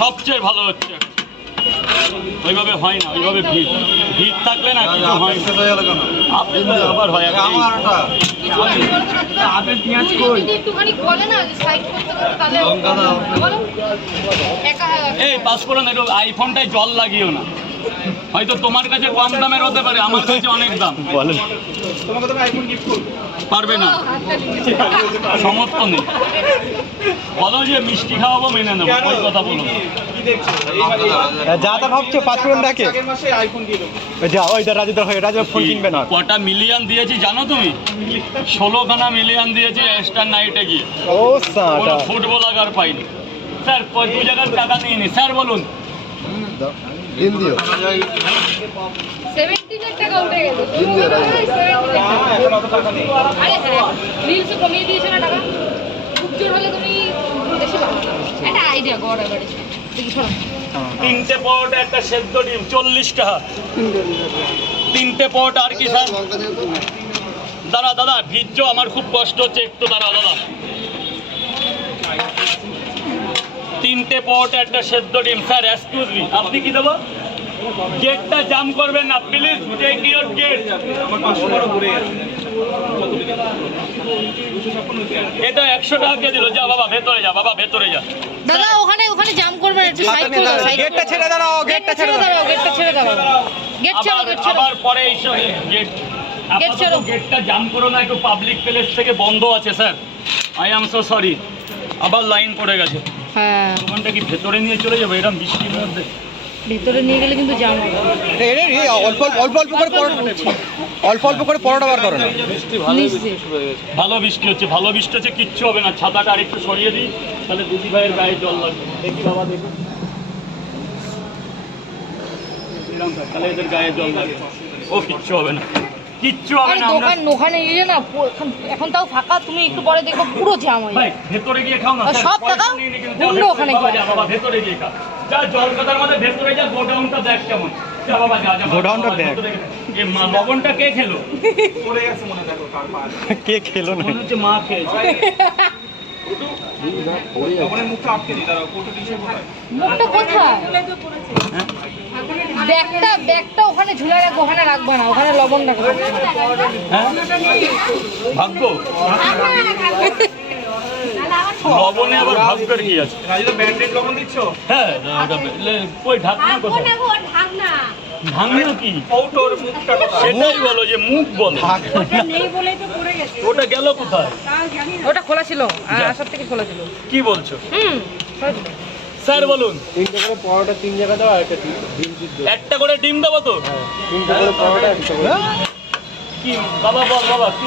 সবচেয়ে ভালো হচ্ছে, ওইভাবে হয় না, ওইভাবে ভিড় থাকলে না কিছু হয় না। আবার হয় আপেল পেঁয়াজ কই একটুখানি বলে না সাইড করতে করতে তাহলে বলো একা এই পাসপোর্ট একটু আইফোনটায় জল লাগিও না, হয়তো তোমার কাছে কম দামের হতে পারে, আমার কাছে অনেক দাম। বলেন তোমাকে তো আইফোন গিফট করব, পারবে না, সমর্থ নেই। বলো যে মিষ্টি খাওয়াবো, মেনে নেবো, ওই কথা বলো। যা তা ভাবছো পাসপোর্ট দেখে যা ওই রাজুদা হয়, রাজু ফোন কিনবে না। কটা মিলিয়ন দিয়েছি জানো তুমি? 16খানা মিলিয়ন দিয়েছি স্টার নাইটে গিয়ে। ও সাটা ফুটবল আগার পাইনি স্যার, 2 জায়গার টাকা নিয়ে স্যার বলুন। দিন দিও 17 টাকা উঠে গেল। আরে হ্যাঁ রিলস কমিয়ে দিয়েছে না টাকা, খুব জোর হলে তুমি বেশি পাবে। এটা আইডিয়া গড় এবারে দেখি শোনো। 3টে পরোটা, একটা সেদ্ধ ডিম, 40 টাকা। 3টে পরোটা আর কি স্যার? দাঁড়া দাদা, ভিজছো, আমার খুব কষ্ট হচ্ছে, একটু দাঁড়া দাদা। 3টে পরোটা, একটা সেদ্ধ ডিম। স্যার এক্সকিউজ মি, আপনি কি দেবো? গেটটা জাম করবেন না প্লিজ, টেক ইউর গেট। এটা 100 টাকা কে দিল? যা বাবা ভেতরে যা, বাবা ভেতরে যা। দাদা ওখানে জাম করবে না, একটু সাইড করে দাও। গেটটা ছেড়ে দাও, গেটটা ছেড়ে দাও, গেটটা ছেড়ে দাও, গেট ছেড়ো, গেট ছেড়ো। আবার পরে এইসব গেট ছেড়ো, গেটটা জাম করো না, একটু পাবলিক প্লেস থেকে বন্ধ আছে sir, I am so sorry. আবার লাইন পড়ে গেছে। হ্যাঁ দোকানটা কি ভেতরে নিয়ে চলে যাবো এরকম বৃষ্টির মধ্যে? ভিতরে নিয়ে গেলে কিন্তু জাম হবে। অল্প অল্প করে অল্প করে পরোটা বার করো না। ভালো বৃষ্টি হচ্ছে, ভালো বৃষ্টি হচ্ছে, কিচ্ছু হবে না। ছাতাটা আরেকটু সরিয়ে দিই, তাহলে দিদি ভাইয়ের গায়ে জল লাগবে। দেখি বাবা, দেখুন, তাহলে এদের গায়ে জল লাগবে। ও কিচ্ছু হবে না, কিচ্ছু হবে না। দোকান ওখানে গিয়ে না, এখন তাও ফাঁকা, তুমি একটু পরে দেখো পুরো জাম হয়ে ভাই ভেতরে গিয়ে খাও না, সব টাকা অন্য ওখানে গিয়ে। বাবা ভেতরে গিয়ে খা, যা জলকাতার মধ্যে ভেতরে যা, গোডাউনটা দেখ কেমন। যা বাবা যা, যা গোডাউনটা দেখ। এই লবণটা কে খেলো? কে খেলো না? মনে হচ্ছে মা খেয়েছে। মুখটা কোথায়? ব্যাগটা ওখানে ঝুলে রাখবো, ওখানে রাখবো না, ওখানে লবণ রাখবো। হ্যাঁ ভাগ্য, লবণে আবার ভাগ্যের কি আছে? হ্যাঁ কই ঢাকনা কোথায়? ঢাকনা কি? সেটাই বলো, যে মুখ বলো। ওটা গেল কোথায়? ওটা খোলা ছিল, আসার থেকে খোলা ছিল। কি বলছো? স্যার বলুন। 3টে করে পরোটা 3 জায়গা দাও, আর একটা ডিম সিদ্ধ। একটা করে ডিম দেবো তো? 3টে করে পরোটা, একটা করে কি বাবা বল বাবা কি